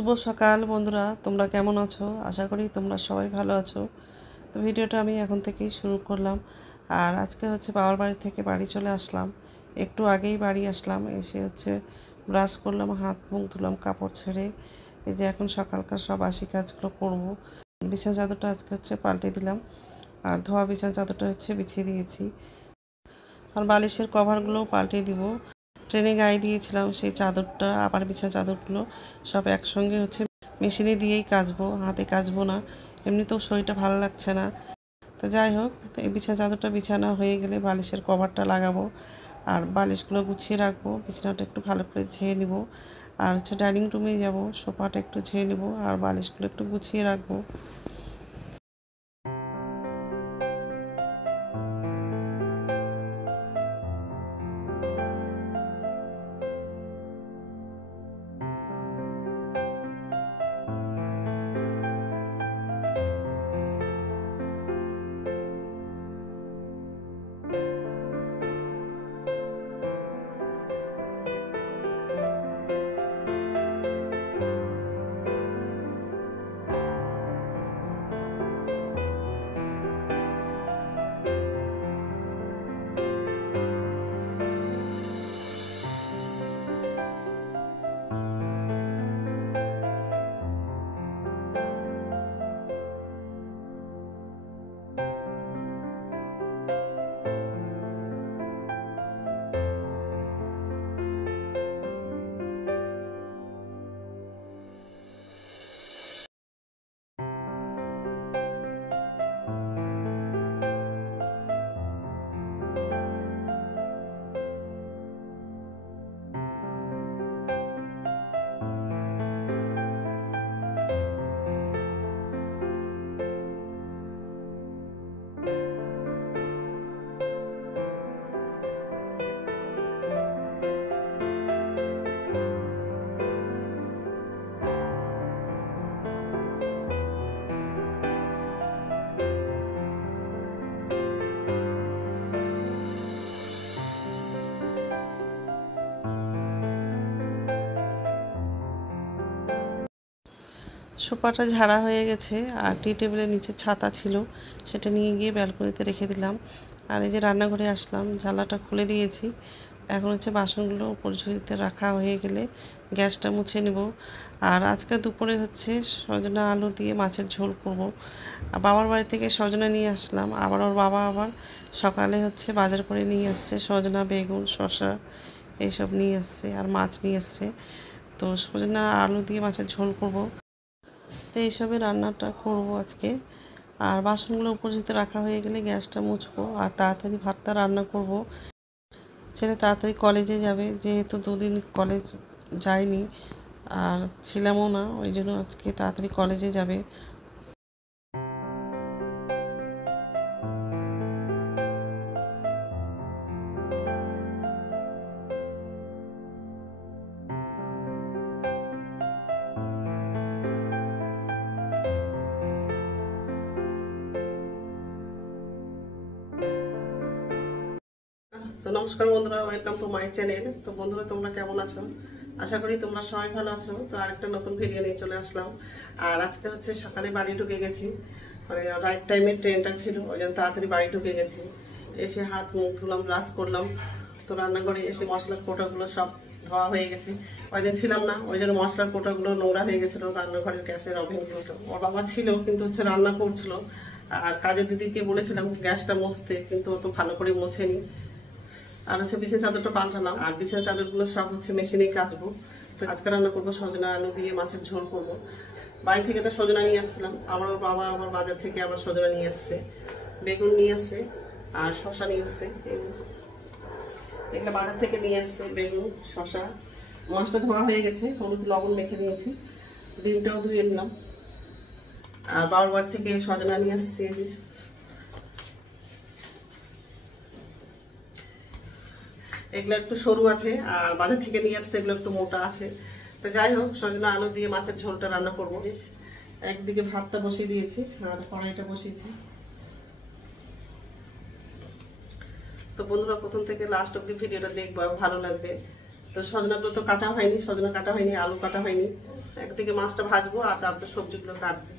শুভ সকাল বন্ধুরা, তোমরা কেমন আছো? আশা করি তোমরা সবাই ভালো আছো। তো ভিডিওটা আমি এখন থেকেই শুরু করলাম। আর আজকে হচ্ছে বাবার বাড়ি থেকে বাড়ি চলে আসলাম, একটু আগেই বাড়ি আসলাম। এসে হচ্ছে ব্রাশ করলাম, হাত মুখ ধুলাম, কাপড় ছেড়ে এই যে এখন সকালকার সব বাসি কাজগুলো করব। বিছানা চাদরটা আজকে হচ্ছে পাল্টে দিলাম, আর ধোয়া বিছানা চাদরটা হচ্ছে বিছিয়ে দিয়েছি, আর বালিশের কভারগুলোও পাল্টে দিব। ট্রেনে গায়ে দিয়েছিলাম সেই চাদরটা, আবার বিছানা চাদরগুলো সব একসঙ্গে হচ্ছে মেশিনে দিয়েই কাচবো, হাতে কাচবো না। এমনিতেও শরীরটা ভালো লাগছে না। তো যাই হোক, এই বিছানা চাদরটা বিছানা হয়ে গেলে বালিশের কভারটা লাগাবো, আর বালিশগুলো গুছিয়ে রাখবো। বিছানাটা একটু ভালো করে ঝেড়ে নিব, আর হচ্ছে ডাইনিং রুমে যাব, সোফাটা একটু ঝেড়ে নিব, আর বালিশগুলো একটু গুছিয়ে রাখবো। সোফাটা ঝাড়া হয়ে গেছে, আর টি টেবিলের নিচে ছাতা ছিল, সেটা নিয়ে গিয়ে ব্যালকনিতে রেখে দিলাম। আর এই যে রান্নাঘরে আসলাম, জানলাটা খুলে দিয়েছি। এখন হচ্ছে বাসনগুলো উপর ঝুড়িতে রাখা হয়ে গেলে গ্যাসটা মুছে নেব। আর আজকে দুপুরে হচ্ছে সজনা আলু দিয়ে মাছের ঝোল করব। বাবার বাড়ি থেকে সজনা নিয়ে আসলাম, আবার ওর বাবা আবার সকালে হচ্ছে বাজার করে নিয়ে আসছে সজনা, বেগুন, শসা এইসব নিয়ে আসছে, আর মাছ নিয়ে আসছে। তো সজনা আলু দিয়ে মাছের ঝোল করব। তো এইসবে রান্নাটা করব আজকে। আর বাসনগুলো উপর যেতে রাখা হয়ে গেলে গ্যাসটা মুছবো, আর তাড়াতাড়ি ভাতটা রান্না করব। ছেলে তাড়াতাড়ি কলেজে যাবে, যেহেতু দুদিন কলেজ যায়নি আর ছিলামও না, ওই জন্য আজকে তাড়াতাড়ি কলেজে যাবে। তো নমস্কার বন্ধুরা, ওয়েলকাম টু মাই চ্যানেল। তো বন্ধুরা, তোমরা কেমন আছো? আশা করি তোমরা সবাই ভালো আছো। তো আরেকটা নতুন ভিডিও নিয়ে চলে আসলাম। আর আজকে হচ্ছে সকালে বাড়ি ঢুকে গেছি, মানে রাইট টাইমে ট্রেনটা ছিল, ওই জন্য তাড়াতাড়ি বাড়ি ঢুকে গেছি। এসে হাত মুখ ধুলাম, ব্রাশ করলাম। তো রান্নাঘরে এসে মশলার কোটাগুলো সব ধোয়া হয়ে গেছে। ওইদিন ছিলাম না, ওই জন্য মশলার কোটাগুলো নোংরা হয়ে গেছিলো। রান্নাঘরের গ্যাসের ওভেন ছিল, ওর বাবা ছিল কিন্তু হচ্ছে রান্না করছিল। আর কাজের দিদিকে বলেছিলাম গ্যাসটা মুছতে, কিন্তু ও তো ভালো করে মোছেনি। আর হচ্ছে বিছানা চাদরটা পাল্টালাম, আর বিছানা চাদরগুলো সব হচ্ছে মেশিনেই কাচবো। তো আজকে রান্না করবো সজনা আলু দিয়ে মাছের ঝোল করবো। বাড়ি থেকে তো সজনা নিয়ে আসছিলাম, আবার ওর বাবা আবার বাজার থেকে আবার সজনা নিয়ে আসছে, বেগুন নিয়ে আসছে, আর শশা নিয়ে আসছে। এগুলো বাজার থেকে নিয়ে আসছে, বেগুন, শশা। মাছটা ধোয়া হয়ে গেছে, হলুদ লবণ মেখে নিয়েছি, ডিমটাও ধুয়ে নিলাম। আর বাবার বাড়ি থেকে সজনা নিয়ে আসছে, এগুলো একটু সরু আছে, আর বাজার থেকে নিয়ে আসছে এগুলো একটু মোটা আছে। তো যাই হোক, সজনা আলু দিয়ে মাছের ঝোলটা রান্না করবো। একদিকে ভাতটা বসিয়ে দিয়েছি, আর কড়াইটা বসিয়েছি। তো বন্ধুরা, প্রথম থেকে লাস্ট অব্দি ভিডিওটা দেখবো, ভালো লাগবে। তো সজনাগুলো তো কাটা হয়নি, সজনা কাটা হয়নি, আলু কাটা হয়নি। একদিকে মাছটা ভাজবো আর তারপরে সবজিগুলো কাটবো।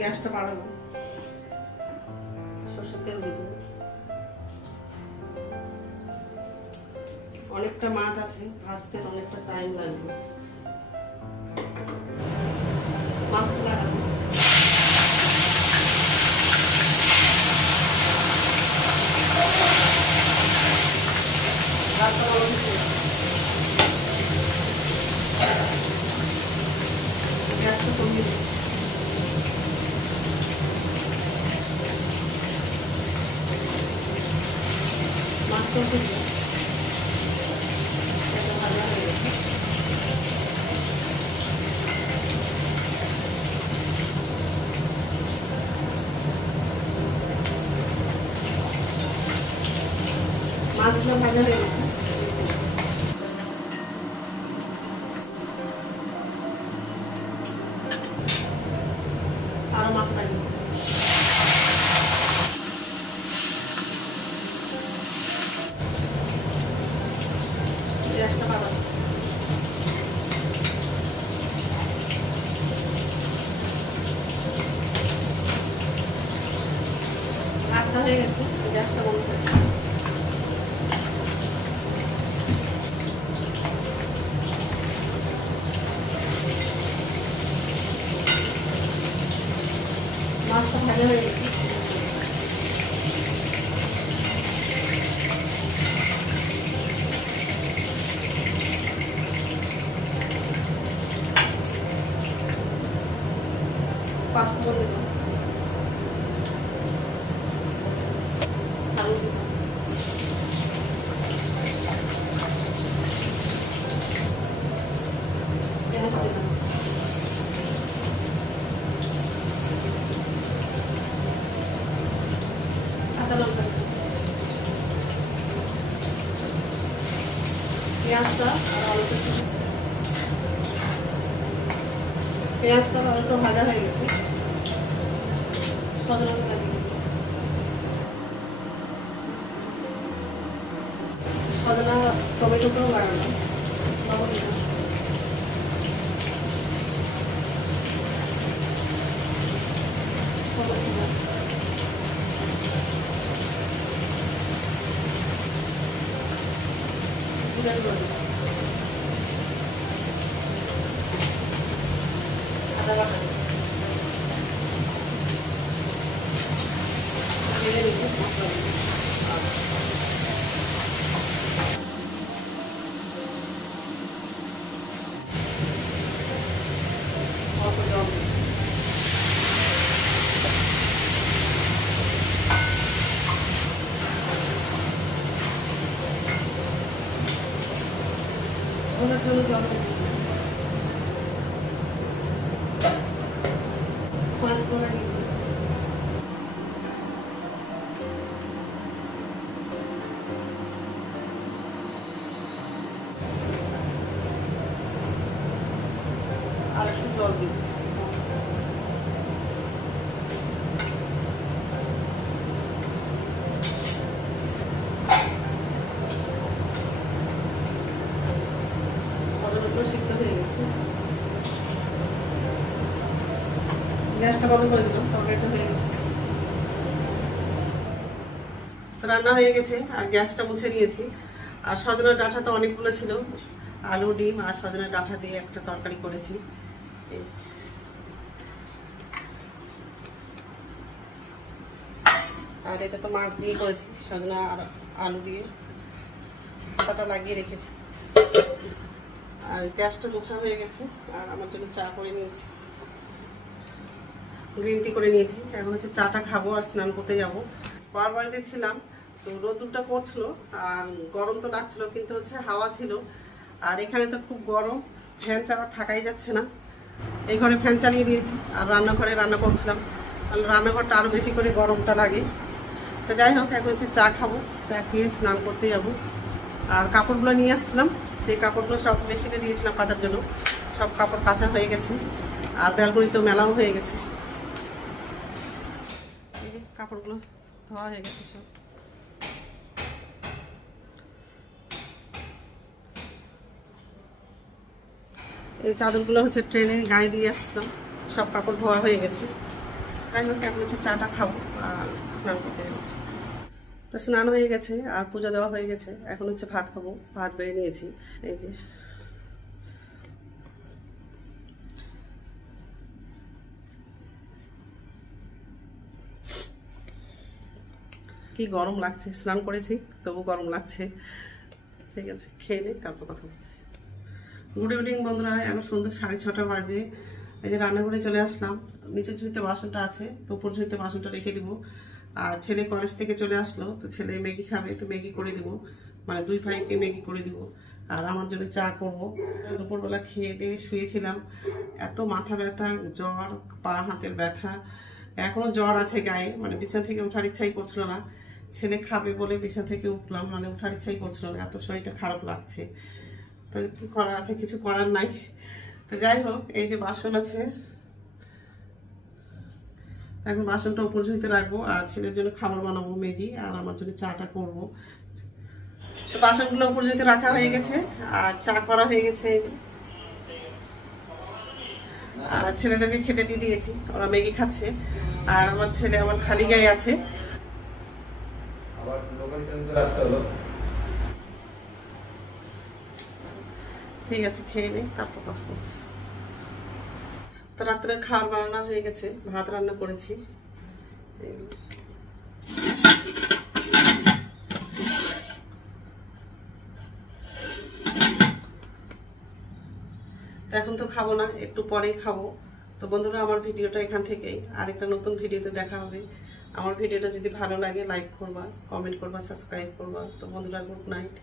গ্যাসটা বাড়াবো, সরষের তেল দিয়ে দেবো। অনেকটা মাছ আছে, ভাজতে অনেকটা টাইম লাগবে। মাছটা লাগাবো, গ্যাসটা কমিয়ে দেবো। মাছটা ভাজা হয়ে গেছে। মাছগুলো ভাজা হয়ে গেছে। আরো মাছ ভাজি, গ্যাসটা বাড়াবো। ভাজা হয়ে গেছে, গ্যাসটা বন্ধ করে মাছটা ভাজা হয়ে গেছে। পাঁচফোড়ন দেবো, আলু দেবো, পেঁয়াজ দেবো, কাঁচা লঙ্কা দেবো। পেঁয়াজটা আর আলুটা, পেঁয়াজটা আলুটা ভাজা হয়ে গেছে। সজনা ডাঁটা দিয়ে দেবো, সজনা টমেটোটাও লাগানো, লবণ দিলাম, হলুদ দিলাম, জিরার গুঁড়ো দিলাম, আদা বাটা দিলাম, ঢেলে নিতে মশলা দিলাম, অল্প জল দিলাম। ঝোলের জন্য জল দিলাম, মাছগুলো দিয়ে দিলাম, আর একটু জল দিলাম। সজনাগুলো সিদ্ধ হয়ে গেছে, গ্যাসটা বন্ধ করে দিলাম, তরকারিটা হয়ে গেছে। রান্না হয়ে গেছে আর গ্যাসটা মুছে নিয়েছি। আর সজনের ডাঁটা তো অনেকগুলো ছিল, আলু ডিম আর সজনের ডাঁটা দিয়ে একটা তরকারি করেছি। আর এটা তো মাছ দিয়ে করেছি, সজনা আর আলু দিয়ে পাতাটা লাগিয়ে রেখেছি। আর গ্যাসটা মোছা হয়ে গেছে। আর আমার জন্য চা করে নিয়েছি, গ্রিন টি করে নিয়েছি। এখন হচ্ছে চাটা খাবো আর স্নান করতে যাবো। বাবার বাড়িতে ছিলাম তো রোদ্দুরটা করছিল আর গরম তো লাগছিল, কিন্তু হচ্ছে হাওয়া ছিল। আর এখানে তো খুব গরম, ফ্যান ছাড়া থাকাই যাচ্ছে না। এই ঘরে ফ্যান চালিয়ে দিয়েছি আর রান্নাঘরে রান্না করছিলাম, তাহলে রান্নাঘরটা আরও বেশি করে গরমটা লাগে। তো যাই হোক, এখন হচ্ছে চা খাবো, চা খেয়ে স্নান করতে যাবো। আর কাপড়গুলো নিয়ে আসছিলাম, সেই কাপড়গুলো সব মেশিনে দিয়েছিলাম কাচার জন্য। সব কাপড় কাচা হয়ে গেছে আর ব্যালকনিতেও মেলাও হয়ে গেছে। কাপড়গুলো ধোয়া হয়ে গেছে সব। এই চাদরগুলো হচ্ছে ট্রেনে গায়ে দিয়ে আসছিলাম, সব কাপড় ধোয়া হয়ে গেছে। যাই হোক এখন হচ্ছে চাটা খাবো আর স্নান করতে যাবো। তো স্নান হয়ে গেছে আর পূজা দেওয়া হয়ে গেছে, এখন হচ্ছে ভাত খাবো। ভাত বেড়ে নিয়েছি, এই যে কি গরম লাগছে, স্নান করেছি তবু গরম লাগছে। ঠিক আছে, খেয়ে নেই তারপর কথা বলছি। গুড ইভিনিং বন্ধুরা, এখন সন্ধ্যে 6:30 বাজে। এই যে রান্নাঘরে চলে আসলাম। নিচের ঝুড়িতে বাসনটা আছে, তো উপর ঝুড়িতে বাসনটা রেখে দিব। আর ছেলে কলেজ থেকে চলে আসলো, তো ছেলে ম্যাগি খাবে, তো ম্যাগি করে দিব, মানে দুই ভাইকে ম্যাগি করে দিব। আর আমার জন্য চা করব। দুপুরবেলা খেয়ে দিয়ে শুয়েছিলাম, এত মাথা ব্যথা, জ্বর, পা হাতের ব্যথা, এখনো জ্বর আছে গায়ে, মানে বিছানা থেকে ওঠার ইচ্ছাই করছিল না। ছেলে খাবে বলে বিছানা থেকে উঠলাম, মানে ওঠার ইচ্ছাই করছিল না, এত শরীরটা খারাপ লাগছে। তো কি করার আছে, কিছু করার নাই। তো যাই হোক, এই যে বাসন আছে, এখন বাসনটা উপর ঝুঁইতে রাখবো আর ছেলের জন্য খাবার বানাবো ম্যাগি, আর আমার জন্য চাটা করবো। তো বাসনগুলো উপর ঝুঁইতে রাখা হয়ে গেছে আর চা করা হয়ে গেছে। আর ছেলেদেরকে খেতে দিয়ে দিয়েছি, ওরা ম্যাগি খাচ্ছে। আর আমার ছেলে আমার খালি গায়ে আছে। ঠিক আছে, খেয়ে নেই তারপর কথা বলছি। তো রাত্রে খাবার বানানো হয়ে গেছে, ভাত রান্না করেছি। তো এখন তো খাবো না, একটু পরেই খাবো। তো বন্ধুরা, আমার ভিডিওটা এখান থেকেই, আরেকটা নতুন ভিডিওতে দেখা হবে। আমার ভিডিওটা যদি ভালো লাগে লাইক করবা, কমেন্ট করবা, সাবস্ক্রাইব করবা। তো বন্ধুরা, গুড নাইট।